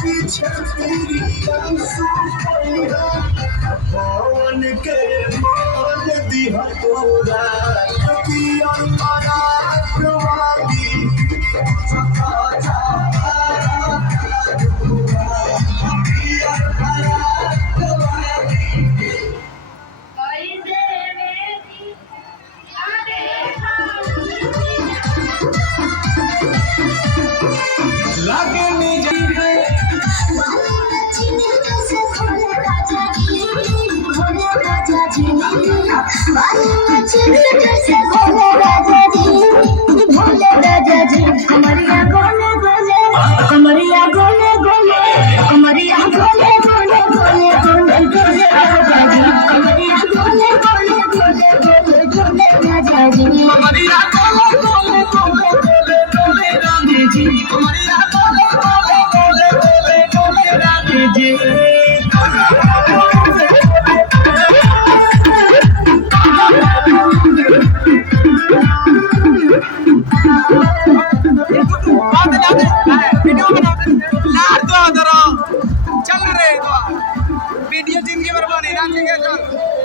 पीछे तेरी पवन के मान दिया तोरा पियर पराक्रमादी लागे निजे कमरिया गोले गोले कमरिया गोले गोले कमरिया गोले गोले गोले गोले गोले राजा जी कमरिया गोले गोले गोले गोले गोले राजा जी कमरिया गोले गोले गोले गोले गोले राधे जी कमरिया गोले गोले गोले गोले गोले राधे जी चल रहे वीडियो जिंदगी बर्बादी ना ठीक है चल